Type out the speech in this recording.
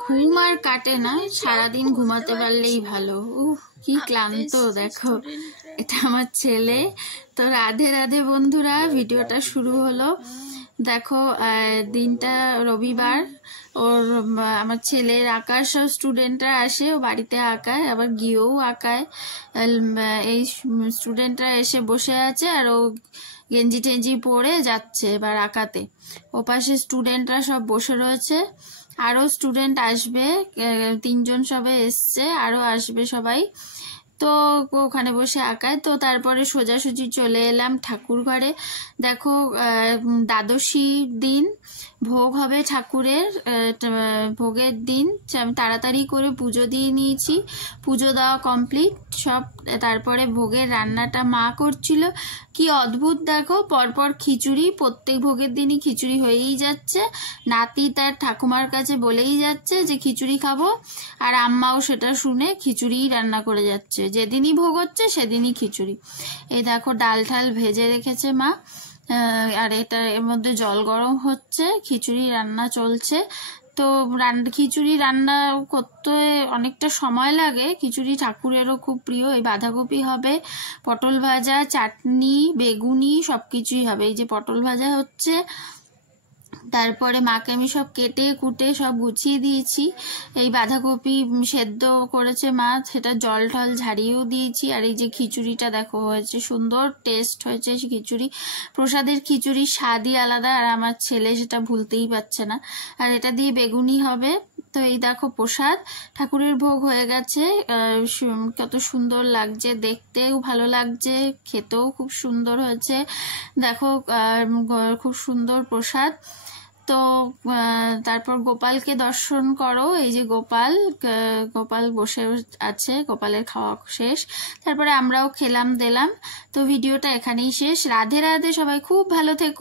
ঘুম আর কাটে না, সারাদিন ঘুমাতে পারলেই ভালো। কি ক্লান্ত দেখো, এটা আমার ছেলে। তো রাধে রাধে বন্ধুরা, ভিডিওটা শুরু হলো। দেখো দিনটা রবিবার, ওর আমার ছেলের আঁকার সব স্টুডেন্টরা আসে, ও বাড়িতে আঁকায়, আবার গিয়েও আঁকায়। এই স্টুডেন্টরা এসে বসে আছে আর ও গেঞ্জি টেঞ্জি পরে যাচ্ছে এবার আঁকাতে। ও পাশে স্টুডেন্টরা সব বসে রয়েছে, আরও স্টুডেন্ট আসবে, 3 জন সবে এসছে, আরও আসবে সবাই। তো ওখানে বসে আঁকায়। তো তারপরে সোজাসুজি চলে এলাম ঠাকুর ঘরে। দেখো দ্বাদশীর দিন ভোগ হবে ঠাকুরের, ভোগের দিন আমি তাড়াতাড়ি করে পুজো দিয়ে নিয়েছি, পুজো দেওয়া কমপ্লিট সব। তারপরে ভোগের রান্নাটা মা করছিল, কি অদ্ভুত দেখো, পরপর খিচুড়ি, প্রত্যেক ভোগের দিনই খিচুড়ি হয়েই যাচ্ছে। নাতি তার ঠাকুমার কাছে বলেই যাচ্ছে যে খিচুড়ি খাবো, আর আম্মাও সেটা শুনে খিচুড়িই রান্না করে যাচ্ছে, যেদিনই ভোগ হচ্ছে সেদিনই খিচুড়ি। এই দেখো ডাল ঠাল ভেজে রেখেছে মা, আর এটা এর মধ্যে জল গরম হচ্ছে, খিচুড়ি রান্না চলছে। তো খিচুড়ি রান্না করতে অনেকটা সময় লাগে, খিচুড়ি ঠাকুরেরও খুব প্রিয়। এই বাঁধাকপি হবে, পটল ভাজা, চাটনি, বেগুনি সব কিছুই হবে। এই যে পটল ভাজা হচ্ছে, তারপরে মাকে আমি সব কেটে কুটে সব গুছিয়ে দিয়েছি। এই বাঁধাকপি সেদ্ধ করেছে মা, সেটা জল টল ঝাড়িয়েও দিয়েছি। আর এই যে খিচুড়িটা দেখো হয়েছে, সুন্দর টেস্ট হয়েছে খিচুড়ি। প্রসাদের খিচুড়ির স্বাদই আলাদা, আর আমার ছেলে সেটা ভুলতেই পারছে না। আর এটা দিয়ে বেগুনি হবে। তো এই দেখো প্রসাদ, ঠাকুরের ভোগ হয়ে গেছে। কত সুন্দর লাগছে, দেখতেও ভালো লাগছে, খেতেও খুব সুন্দর হয়েছে। দেখো খুব সুন্দর প্রসাদ। তো তারপর গোপালকে দর্শন করো, এই যে গোপাল বসে আছে, গোপালের খাওয়া শেষ। তারপরে আমরাও খেলাম দিলাম। তো ভিডিওটা এখানেই শেষ। রাধে রাধে, সবাই খুব ভালো থেকো।